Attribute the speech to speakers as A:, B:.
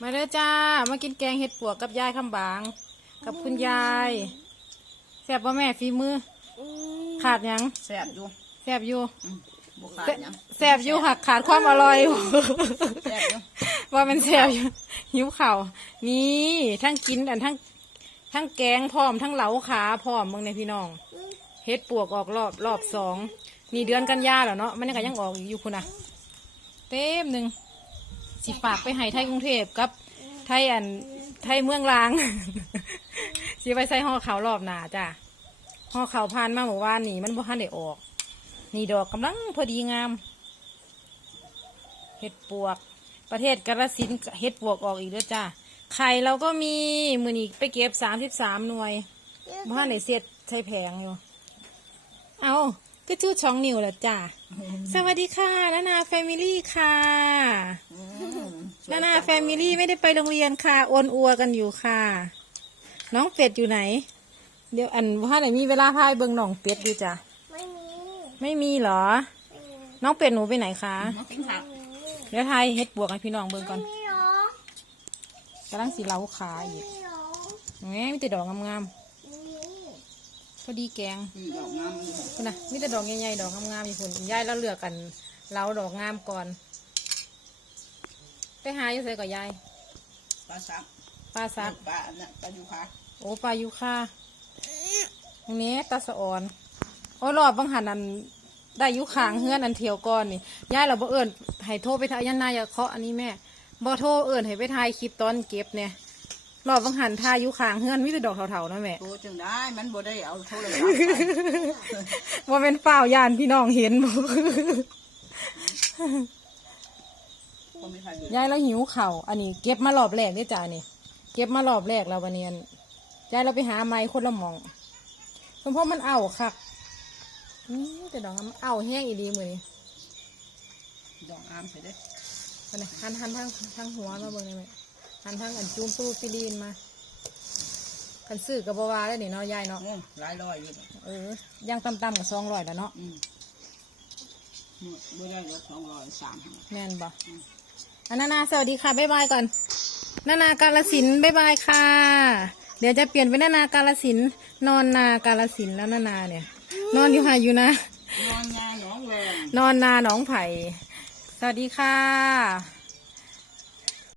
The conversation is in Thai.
A: มาเด้อจ้า มากินแกงเห็ดปวกกับยายคำบาง กับคุณยายแซ่บป่ะแม่ฝีมือขาดหยัง
B: แซ่บอยู่
A: แซ่บอยู่
B: อืมบุขาด
A: แซ่บ
B: หยัง
A: แซ่บอยู่หักขาดความอร่อย
B: แซ่บอยู่
A: ว่ามันแซ่บอยู่หิวเข่าวนี่ทั้งกินอันทั้งทั้งแกงพร้อมทั้งเหลาขาพร้อมมึงในพี่น้องเฮ็ดปวกออกรอบรอบสองนี่เดือนกันยาแล้วเนาะมันยังก็ยังออกอยู่คุณนะเต็มหนึ่ง สิฝากไปให้ไทยกรุงเทพกับไทยอันไทยเมืองลาง สิไปใส่ห่อเขาวรอบหนาจ้ะห่อเขาวผ่านมาเมื่อวานนี่มันบ่ทันได้ออก นี่ดอกกำลังพอดีงามเห็ดปวก ประเทศกาฬสินธุ์เห็ดปวกออกอีกแล้วจ้าไข่เราก็มีมือนี้ไปเก็บสามสิบสามหน่วยบ้านไหนเสียดใช้แผงอยู่ เอาก็ชื่อช่องนิวแล้วจ้าสวัสดีค่ะนานาแฟมิลี่ค่ะ
B: อืม
A: นานาแฟมิลี่ไม่ได้ไปโรงเรียนค่ะโอนอัวกันอยู่ค่ะ น้องเป็ดอยู่ไหน เดี๋ยวอันว่าไหนมีเวลาพายเบิ่งน้องเป็ดอยู่จ้ะ
C: ไม่มี
A: ไม่มีเหรอ น้องเป็ดหนูไปไหนคะ
B: มากินผัก
A: เดี๋ยวทายเฮ็ดบวกให้พี่น้องเบิ่งก่อน
C: ไม่มีหรอกำ
A: ลังสีเล้าขาอีก
C: ไม่หรอก
A: แหมมีแต่ดอกงาม
C: ไม่มี
A: ๆพอดีแกง
B: อืมดอกงามมันอยู่
A: คุณนะมีแต่ดอกใหญ่ๆดอกงามๆอยู่คุณยายแล้วเลือกกันเล้าดอกงามก่อน ไปหาอยู่ใส่กับยาย
B: ปลาซับ
A: ปลาซัก
B: ปลาเนี่ยปลายูคา
A: โอ้ปลายูคาตรงนี้ตาสะออนโอ้รอบบางหันอันได้อยุขางเฮือนอันเถียวก่อนนี่ยายเราบ่เอิญให้โทรไปทายยันนายอย่าเคาะอันนี้แม่บ่โทรเอิญให้ไปทายคลิปตอนเก็บเนี่ยรอบบางหันทายอยุขางเฮือนมีแต่ดอกเถาๆนะแม่
B: โตจึงได้มันบ่ได้เอาโทรศัพท์ไป
A: ว่าเป็นเปล่ายานพี่น้องเห็นบ่
B: ก็ไม่ใครดู
A: ยายแล้วหิวเข่าวอันนี้ เก็บมารอบแรกเด้อจ้านี่ เก็บมารอบแรกแล้ววันนี้อันยายเราไปหาไม้คนละหมองเพราะมันเอาคักนี่แต่ดอกงามเอาแห้งอีดีมือนี้
B: ดอกงามใช่เด้
A: อันนี้หันหันทางทางหัวมาเบิ่งได้ไหมหันทางอันจูมตู้ฟิลีนมาคันซื้อกับบวาแล้วนี่เนาะยายเนาะ
B: อืมหลายร้อยอยู่ดอก
A: เออย่างต่ำๆกับสองร้อยแล้วเนาะ
B: อืมบ่ได้รถสองร้อยสามห้า
A: แม่นบ่อั นนานาสวัสดีค่ะบ๊ายบายก่อน นานา กาลสินธุ์บ๊ายบายค่ะ เดี๋ยวจะเปลี่ยนเป็นนานา กาลสินธุ์นอนนา กาลสินธุ์แล้วนานาเนี่ย นอนอยู่หาอยู่นะ
B: นอนงานหนองแวง
A: นอนนาหนองไผ่ สวัสดีค่ะ